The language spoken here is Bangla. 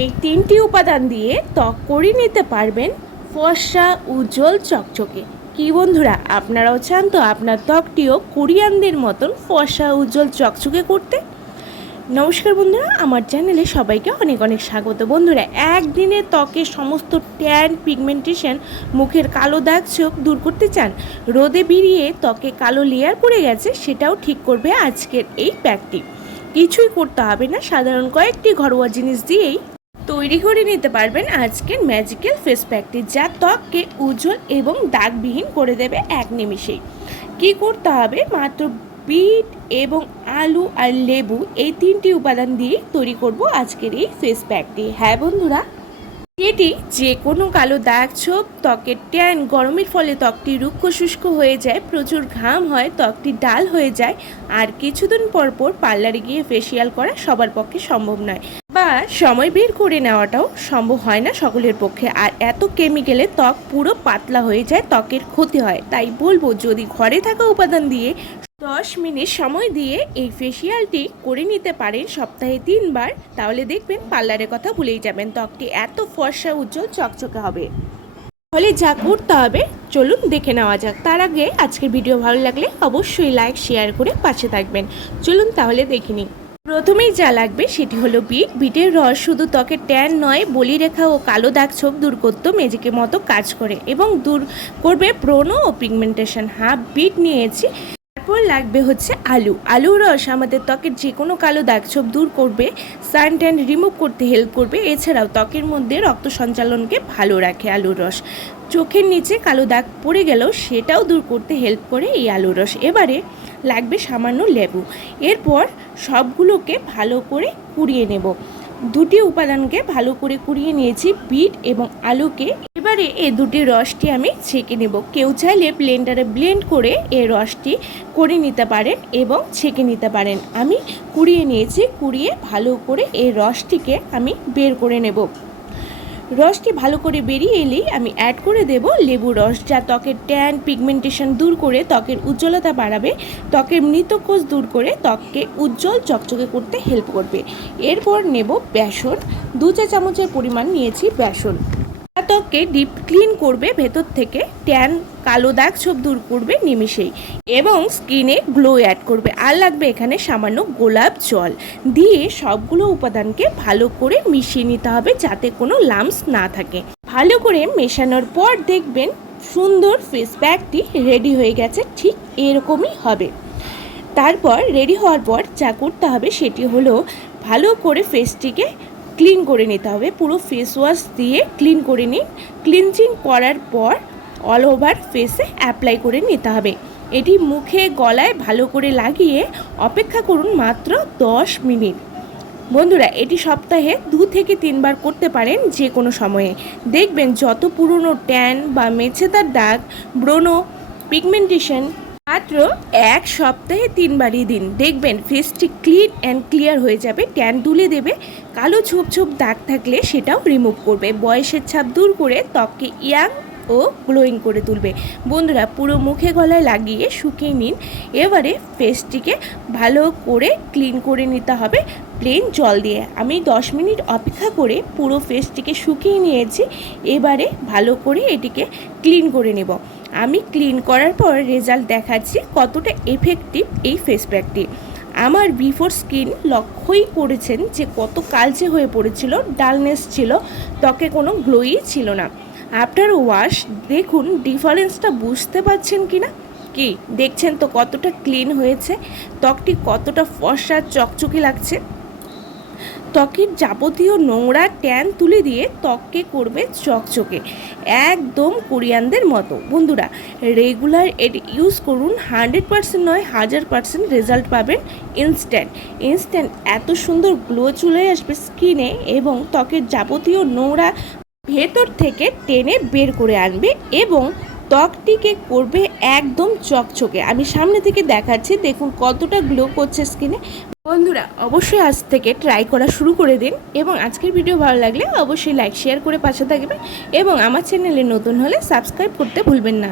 এই তিনটি উপাদান দিয়ে ত্বক করিয়ে নিতে পারবেন ফর্সা উজ্জ্বল চকচকে। কি বন্ধুরা, আপনারাও চান তো আপনার ত্বকটিও কোরিয়ানদের মতন ফর্সা উজ্জ্বল চকচকে করতে? নমস্কার বন্ধুরা, আমার চ্যানেলে সবাইকে অনেক অনেক স্বাগত। বন্ধুরা, একদিনে ত্বকের সমস্ত ট্যান, পিগমেন্টেশন, মুখের কালো দাগ, চোখ দূর করতে চান? রোদে বেরিয়ে ত্বকে কালো লেয়ার পড়ে গেছে, সেটাও ঠিক করবে আজকের এই প্যাকটি কিছুই করতে হবে না, সাধারণ কয়েকটি ঘরোয়া জিনিস দিয়েই তৈরি করে নিতে পারবেন আজকের ম্যাজিক্যাল ফেস প্যাকটি যা ত্বককে উজ্জ্বল এবং দাগবিহীন করে দেবে এক নিমিষেই। কি করতে হবে? মাত্র বিট এবং আলু আর লেবু এই তিনটি উপাদান দিয়ে তৈরি করব আজকের এই ফেস প্যাকটি হ্যাঁ বন্ধুরা এটি যে কোনো কালো দাগ ছোপ, ত্বকের ট্যান, গরমের ফলে ত্বকটি রুক্ষ শুষ্ক হয়ে যায়, প্রচুর ঘাম হয়, ত্বকটি ডাল হয়ে যায়, আর কিছুদিন পর পর পার্লারে গিয়ে ফেসিয়াল করা সবার পক্ষে সম্ভব নয়। বা সময় বের করে নেওয়াটাও সম্ভব হয় না সকলের পক্ষে। আর এত কেমিক্যালে ত্বক পুরো পাতলা হয়ে যায়, ত্বকের ক্ষতি হয়। তাই বলব, যদি ঘরে থাকা উপাদান দিয়ে দশ মিনিট সময় দিয়ে এই ফেসিয়ালটি করে নিতে পারেন সপ্তাহে তিনবার, তাহলে দেখবেন পার্লারের কথা ভুলেই যাবেন। ত্বকটি এত ফর্সা, উজ্জ্বল, চকচকে হবে। তাহলে যা করতে হবে, চলুন দেখে নেওয়া যাক। তার আগে আজকের ভিডিও ভালো লাগলে অবশ্যই লাইক, শেয়ার করে পাশে থাকবেন। চলুন তাহলে দেখে নিই। প্রথমেই যা লাগবে সেটি হলো বিট। বিটের রস শুধু ত্বকের ট্যান নয়, বলিরেখা ও কালো দাগ ছোপ দূর করতে মেজিকের মতো কাজ করে। এবং দূর করবে ব্রণ ও পিগমেন্টেশন হাফ বিট নিয়েছি। তারপর লাগবে হচ্ছে আলু। আলুর রস আমাদের ত্বকের যে কোনো কালো দাগ ছোপ দূর করবে, সান ট্যান রিমুভ করতে হেল্প করবে। এছাড়াও ত্বকের মধ্যে রক্ত সঞ্চালনকে ভালো রাখে আলুর রস। চোখের নিচে কালো দাগ পড়ে গেলেও সেটাও দূর করতে হেল্প করে এই আলুর রস। এবারে লাগবে সামান্য লেবু। এরপর সবগুলোকে ভালো করে কুড়িয়ে নেব। দুটি উপাদানকে ভালো করে কুড়িয়ে নিয়েছি বিট এবং আলুকে। এবারে এই দুটি রসটি আমি ছেঁকে নেব। কেউ চাইলে ব্লেন্ডারে ব্লেন্ড করে এই রসটি করে নিতে পারেন এবং ছেঁকে নিতে পারেন। আমি কুড়িয়ে নিয়েছি, কুড়িয়ে ভালো করে এই রসটিকে আমি বের করে নেব। রসটি ভালো করে বেরিয়ে এলেই আমি অ্যাড করে দেব লেবু রস, যা ত্বকের ট্যান পিগমেন্টেশন দূর করে ত্বকের উজ্জ্বলতা বাড়াবে, ত্বকের মৃতকোষ দূর করে ত্বককে উজ্জ্বল চকচকে করতে হেল্প করবে। এরপর নেব বেসন, দু চা চামচের পরিমাণ নিয়েছি বেসন। ত্বককে ডিপ ক্লিন করবে ভেতর থেকে ট্যান কালো দাগ ছোপ দূর করবে নিমিষেই এবং স্কিনে গ্লো অ্যাড করবে। আর লাগবে এখানে সামান্য গোলাপ জল। দিয়ে সবগুলো উপাদানকে ভালো করে মিশিয়ে নিতে হবে যাতে কোনো লামস না থাকে। ভালো করে মেশানোর পর দেখবেন সুন্দর ফেস প্যাকটি রেডি হয়ে গেছে, ঠিক এরকমই হবে। তারপর রেডি হওয়ার পর যা করতে হবে সেটি হলো ভালো করে ফেসটিকে ক্লিন করে নিতে হবে। পুরো ফেস ওয়াশ দিয়ে ক্লিন করে নিন। ক্লিনজিং করার পর অল ওভার ফেসে অ্যাপ্লাই করে নিতে হবে। এটি মুখে, গলায় ভালো করে লাগিয়ে অপেক্ষা করুন মাত্র দশ মিনিট। বন্ধুরা, এটি সপ্তাহে দু থেকে তিনবার করতে পারেন যে কোনো সময়ে। দেখবেন যত পুরনো ট্যান বা মেছেদার দাগ, ব্রণ পিগমেন্টেশন মাত্র এক সপ্তাহে তিনবারই দিন। দেখবেন ফেসটি ক্লিন অ্যান্ড ক্লিয়ার হয়ে যাবে ট্যান তুলে দেবে, কালো ছোপ ছোপ দাগ থাকলে সেটাও রিমুভ করবে। বয়সের ছাপ দূর করে ত্বককে ইয়াং ও গ্লোয়িং করে তুলবে। বন্ধুরা, পুরো মুখে গলায় লাগিয়ে শুকিয়ে নিন। এবারে ফেসটিকে ভালো করে ক্লিন করে নিতে হবে প্লেন জল দিয়ে। আমি দশ মিনিট অপেক্ষা করে পুরো ফেসটিকে শুকিয়ে নিয়েছি। এবারে ভালো করে এটিকে ক্লিন করে নেব। আমি ক্লিন করার পর রেজাল্ট দেখাচ্ছি কতটা এফেক্টিভ এই ফেস প্যাকটি আমার বিফোর স্কিন লক্ষ্যই করেছেন যে কত কালচে হয়ে পড়েছিল ডালনেস ছিল, ত্বকে কোনো গ্লোই ছিল না। আফটার ওয়াশ দেখুন ডিফারেন্সটা বুঝতে পারছেন কি না কি? দেখছেন তো কতটা ক্লিন হয়েছে? ত্বকটি কতটা ফর্সা, চকচকে লাগছে? ত্বকের যাবতীয় নোংরা ট্যান তুলে দিয়ে ত্বককে করবে চকচকে। একদম কোরিয়ানদের মতো। বন্ধুরা, রেগুলার এটি ইউজ করুন, হান্ড্রেড পার্সেন্ট নয়, হাজার পার্সেন্ট রেজাল্ট পাবেন ইনস্ট্যান্ট। ইনস্ট্যান্ট এত সুন্দর গ্লো চলে আসবে স্কিনে এবং ত্বকের যাবতীয় নোংরা ভেতর থেকে টেনে বের করে আনবে এবং ত্বকটিকে করবে একদম চকচকে। আমি সামনে থেকে দেখাচ্ছি, দেখুন কতটা গ্লো করছে স্কিনে বন্ধুরা, অবশ্যই আজ থেকে ট্রাই করা শুরু করে দিন এবং আজকের ভিডিও ভালো লাগলে অবশ্যই লাইক শেয়ার করে পাশে থাকবেন এবং আমার চ্যানেলে নতুন হলে সাবস্ক্রাইব করতে ভুলবেন না।